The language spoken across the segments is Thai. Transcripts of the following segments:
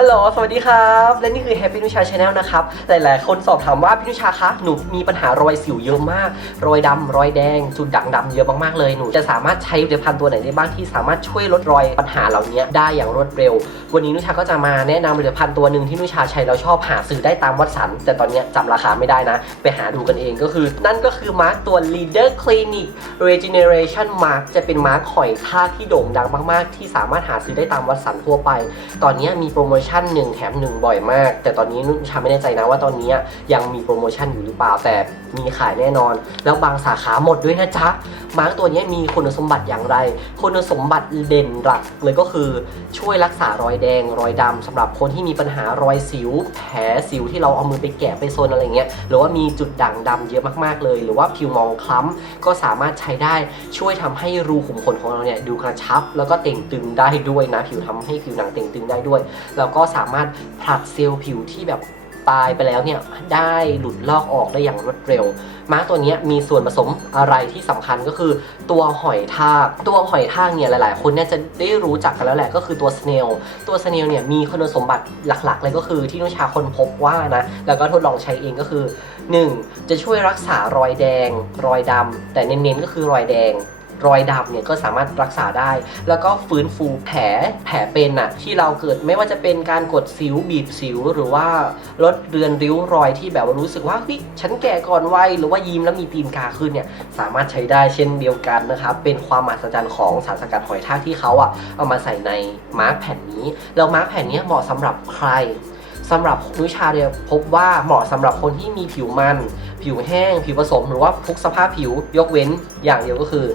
ฮัลโหล สวัสดีครับ และนี่คือ Happy นุชา Channel นะครับ หลายๆ คนสอบถามว่าพี่นุชาคะ หนูมีปัญหารอยสิวเยอะมาก รอยดำรอยแดง จุดด่างดำเยอะมากๆ เลย หนูจะสามารถใช้ผลิตภัณฑ์ตัวไหนได้บ้างที่สามารถช่วยลดรอยปัญหาเหล่านี้ได้อย่างรวดเร็ว วันนี้นุชาก็จะมาแนะนำผลิตภัณฑ์ตัวหนึ่งที่นุชาใช้แล้วชอบหาซื้อได้ตามวัดสันแต่ตอนนี้ยจำราคาไม่ได้นะ ไปหาดูกันเองก็คือ นั่นก็คือมาร์กตัว Leader Clinic Regeneration Mark จะเป็นมาร์กหอยทากที่โด่งดังมากๆ ที่สามารถหาซื้อได้ตามวัดสันทั่วไป ตอนนี้มีโปรโมชนหนึ่งแถมหนึ่งบ่อยมาก แต่ตอนนี้นุชาไม่แน่ใจนะว่าตอนนี้ยังมีโปรโมชั่นอยู่หรือเปล่าแต่มีขายแน่นอน แล้วบางสาขาหมดด้วยนะจ๊ะมาร์กตัวนี้มีคุณสมบัติอย่างไร คุณสมบัติเด่นหลักเลยก็คือช่วยรักษารอยแดง รอยดำสำหรับคนที่มีปัญหารอยสิว แผลสิวที่เราเอามือไปแกะไปโซนอะไรเงี้ยหรือว่ามีจุดด่างดำเยอะมากๆเลย หรือว่าผิวมองคล้ำก็สามารถใช้ได้ช่วยทำให้รูขุมขนของเราเนี่ยดูกระชับ แล้วก็เต่งตึงได้ด้วยนะผิวทำให้ผิวหนังเต่งตึงได้ด้วย แล้วก็สามารถผลัดเซลล์ผิวที่แบบตายไปแล้วเนี่ยได้หลุดลอกออกได้อย่างรวดเร็วมาตัวนี้มีส่วนผสมอะไรที่สำคัญก็คือตัวหอยทากตัวหอยทากเนี่ยหลาย ๆ คนเนี่ยจะได้รู้จักกันแล้วแหละก็คือตัวสเนลตัวสเนลเนี่ยมีคุณสมบัติหลัก ๆ เลยก็คือที่นุชาคนพบว่านะแล้วก็ทดลองใช้เองก็คือ 1. จะช่วยรักษารอยแดง รอยดำแต่เน้นๆก็คือรอยแดง รอยดำเนี่ยก็สามารถรักษาได้ แล้วก็ฟื้นฟูแผลแผลเป็นอะที่เราเกิดไม่ว่าจะเป็นการกดสิวบีบสิว หรือว่าลดเรือนริ้วรอยที่แบบว่ารู้สึกว่าเฮ้ยฉันแก่ก่อนวัยหรือว่ายิ้มแล้วมีตีนกาขึ้นเนี่ยสามารถใช้ได้เช่นเดียวกันนะครับเป็นความมหัศจรรย์ของสารสกัดหอยทากที่เขาอะเอามาใส่ในมาร์กแผ่นนี้แล้วมาร์กแผ่นนี้เหมาะสำหรับใครสำหรับวิชาเนี่ยพบว่าเหมาะสำหรับคนที่มีผิวมัน ผิวแห้ง ผิวผสม หรือว่าทุกสภาพผิวยกเว้นอย่างเดียวก็คือ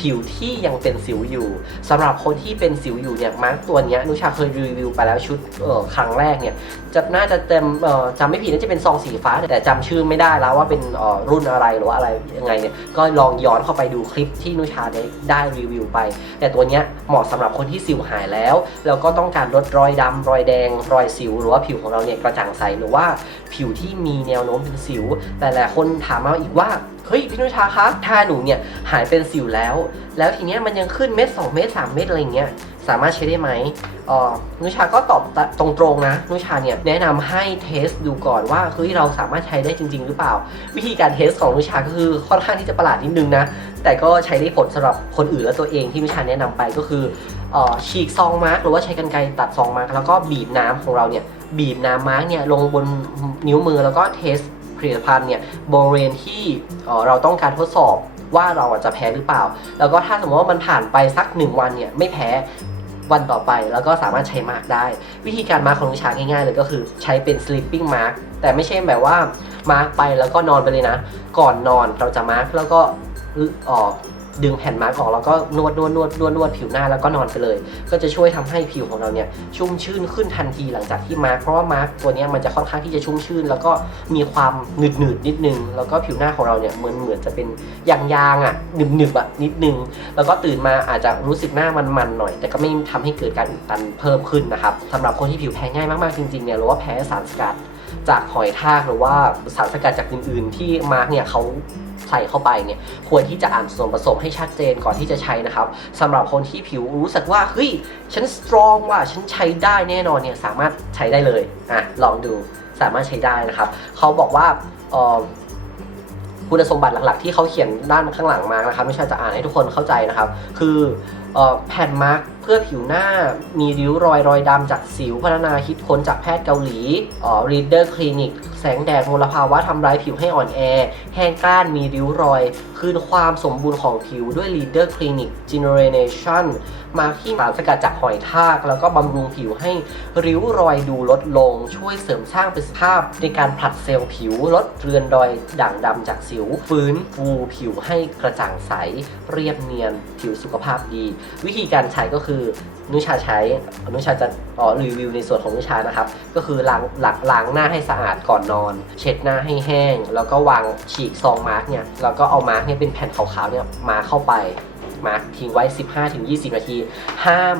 ผิวที่ยังเป็นสิวอยู่สำหรับคนที่เป็นสิวอยู่เนี่ยมาร์กตัวเนี้ยนุชาเคยรีวิวไปแล้วชุดเออครั้งแรกเนี่ยจะน่าจะเต็มเออจำไม่ผิดน่าจะเป็นซองสีฟ้า แต่จำชื่อไม่ได้แล้วว่าเป็นเออรุ่นอะไรหรือว่าอะไรยังไงเนี่ยก็ลองย้อนเข้าไปดูคลิปที่นุชาได้ได้รีวิวไป แต่ตัวเนี้ยเหมาะสำหรับคนที่สิวหายแล้ว แล้วก็ต้องการลดรอยดำรอยแดง รอยสิว หรือว่าผิวของเราเนี่ยกระจ่างใสหรือว่าผิวที่มีแนวโน้มเป็นสิว แต่หลายคนถามมาอีกว่า เฮ้ยพี่นุชาคะถ้าหนูเนี่ยหายเป็นสิวแล้ว แล้วทีเนี้ยมันยังขึ้นเม็ด2เม็ด3เม็ดอะไรเงี้ยสามารถใช้ได้ไหมอ่อนุชาก็ตอบตรงๆนะ นุชาเนี่ยแนะนำให้เทสดูก่อนว่าเฮ้ยเราสามารถใช้ได้จริง ๆ หรือเปล่า วิธีการเทสของนุชาก็คือค่อนข้างที่จะประหลาดนิดนึงนะ แต่ก็ใช้ได้ผลสำหรับคนอื่นและตัวเองที่นุชาแนะนำไปก็คืออฉีกซองมาร์กหรือว่าใช้กรรไกรตัดซองมาร์กแล้วก็บีบน้ำของเราเนี่ยบีบน้ำมาร์กเนี่ยลงบนนิ้วมือแล้วก็เทส ผลิตภัณฑ์เนี่ยบริเวณที่เราต้องการทดสอบว่าเราอะจะแพ้หรือเปล่า แล้วก็ถ้าสมมติว่ามันผ่านไปสักหนึ่งวันเนี่ยไม่แพ้วันต่อไปแล้วก็สามารถใช้มาร์กได้ วิธีการมาร์กของนุชาง่ายๆเลยก็คือใช้เป็น sleeping mark แต่ไม่ใช่แบบว่ามาร์กไปแล้วก็นอนไปเลยนะ ก่อนนอนเราจะมาร์กแล้วก็ออก ดึงแผ่นมากออกแล้วก็นวดนวดนวดนวดนวดผิวหน้าแล้วก็นอนไปเลย ก็จะช่วยทำให้ผิวของเราเนี่ยชุ่มชื่นขึ้นทันทีหลังจากที่มาร์กเพราะว่ามาร์กตัวนี้มันจะค่อนข้างที่จะชุ่มชื่น แล้วก็มีความหนืดหนืดนิดนึง แล้วก็ผิวหน้าของเราเนี่ยเหมือนเหมือนจะเป็นยางยางอะหนึบหนึบๆอะนิดนึง แล้วก็ตื่นมาอาจจะรู้สึกหน้ามันๆหน่อย แต่ก็ไม่ทำให้เกิดการอุดตันเพิ่มขึ้นนะครับสำหรับคนที่ผิวแพ้ง่ายมากๆจริงๆเนี่ยหรือว่าแพ้สารสกัด จากหอยทากหรือว่าสารสกัดจากอื่น ๆ ที่มาร์กเนี่ยเขาใส่เข้าไปเนี่ยควรที่จะอ่านส่วนผสมให้ชัดเจนก่อนที่จะใช้นะครับสำหรับคนที่ผิวรู้สึกว่าเฮ้ยฉันสตรองว่ะฉันใช้ได้แน่นอนเนี่ยสามารถใช้ได้เลยอะลองดูสามารถใช้ได้นะครับเขาบอกว่าออคุณสมบัติหลักๆ ที่เขาเขียนด้านข้างหลังมานะครับไม่ใช่จะอ่านให้ทุกคนเข้าใจนะครับ คือแผ่นมาร์กเพื่อผิวหน้ามีริ้วรอยรอยดำจากสิวพัฒนาคิดค้นจากแพทย์เกาหลีเอ่อ Reader Clinic แสงแดดมลภาวะทำร้ายผิวให้อ่อนแอ แห้งกร้านมีริ้วรอย คืนความสมบูรณ์ของผิวด้วย Leader Clinic Generation มาที่สารสกัดจากหอยทาก แล้วก็บำรุงผิวให้ริ้วรอยดูลดลง ช่วยเสริมสร้างประสิทธิภาพในการผลัดเซลล์ผิว ลดเรือนรอยด่างดำจากสิว ฟื้นฟูผิวให้กระจ่างใส เรียบเนียน ผิวสุขภาพดีวิธีการใช้ก็คือนุชาใช้นุชาจะอ๋อรีวิวในส่วนของนุชานะครับ ก็คือล้างหลักล้างหน้าให้สะอาดก่อนนอน เช็ดหน้าให้แห้ง แล้วก็วางฉีกซองมาร์กเนี่ยแล้วก็เอามาร์กเนี่ยเป็นแผ่นขาวๆเนี่ยมาเข้าไปมาร์กทิ้งไว้ 15-20 นาที ห้าม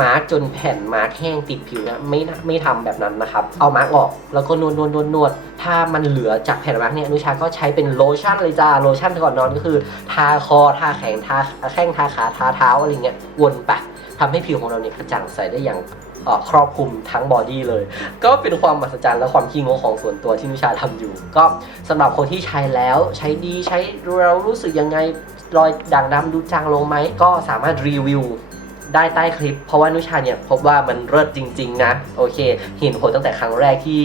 มาร์กจนแผ่นมาร์กแห้งติดผิวเนี่ยไม่ไม่ทำแบบนั้นนะครับ เอามาร์กออกแล้วก็นวดนวดนวดนวดถ้ามันเหลือจากแผ่นมาร์กเนี่ยอนุชาก็ใช้เป็นโลชั่นเลยจ้าโลชั่นก่อนนอนก็คือทาคอทาแขนทาแข้งทาขาทาเท้าอะไรเงี้ยวนไปทำให้ผิวของเราเนี่ยกระจ่างใสได้อย่างครอบคลุมทั้งบอดี้เลย ก็เป็นความมหัศจรรย์และความขี้งกของส่วนตัวที่นุชาทำอยู่ ก็สำหรับคนที่ใช้แล้วใช้ดีใช้เรารู้สึกยังไงรอยด่างดำดูจางลงไหม ก็สามารถรีวิว ได้ใต้คลิป เพราะว่านุชาเนี่ยพบว่ามันเลิศจริง ๆ นะ โอเค เห็นผลตั้งแต่ครั้งแรกที่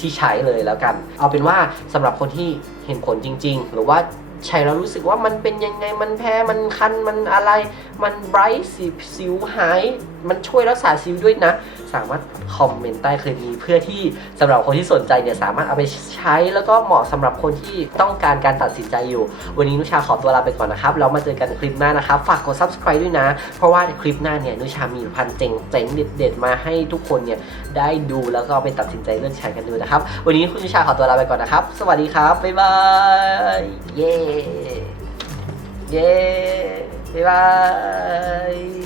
ที่ใช้เลยแล้วกัน เอาเป็นว่าสำหรับคนที่เห็นผลจริง ๆ หรือว่า ใช้แล้วรู้สึกว่ามันเป็นยังไงมันแพ้มันคันมันอะไรมันไบรท์สิสิวหาย มันช่วยรักษาสิวด้วยนะ สามารถคอมเมนต์ใต้คลิปนี้เพื่อที่สำหรับคนที่สนใจเนี่ยสามารถเอาไปใช้แล้วก็เหมาะสำหรับคนที่ต้องการการตัดสินใจอยู่ วันนี้นุชาขอตัวลาไปก่อนนะครับแล้วมาเจอกันคลิปหน้านะครับ ฝากกด subscribe ด้วยนะ เพราะว่าคลิปหน้าเนี่ยนุชามีพันเจ๋งเจ๋งเด็ดๆมาให้ทุกคนเนี่ยได้ดูแล้วก็เอาไปตัดสินใจเลือกใช้กันดูนะครับ วันนี้คุณนุชาขอตัวลาไปก่อนนะครับ สวัสดีครับบ๊ายบายเย้เย้บ๊ายบาย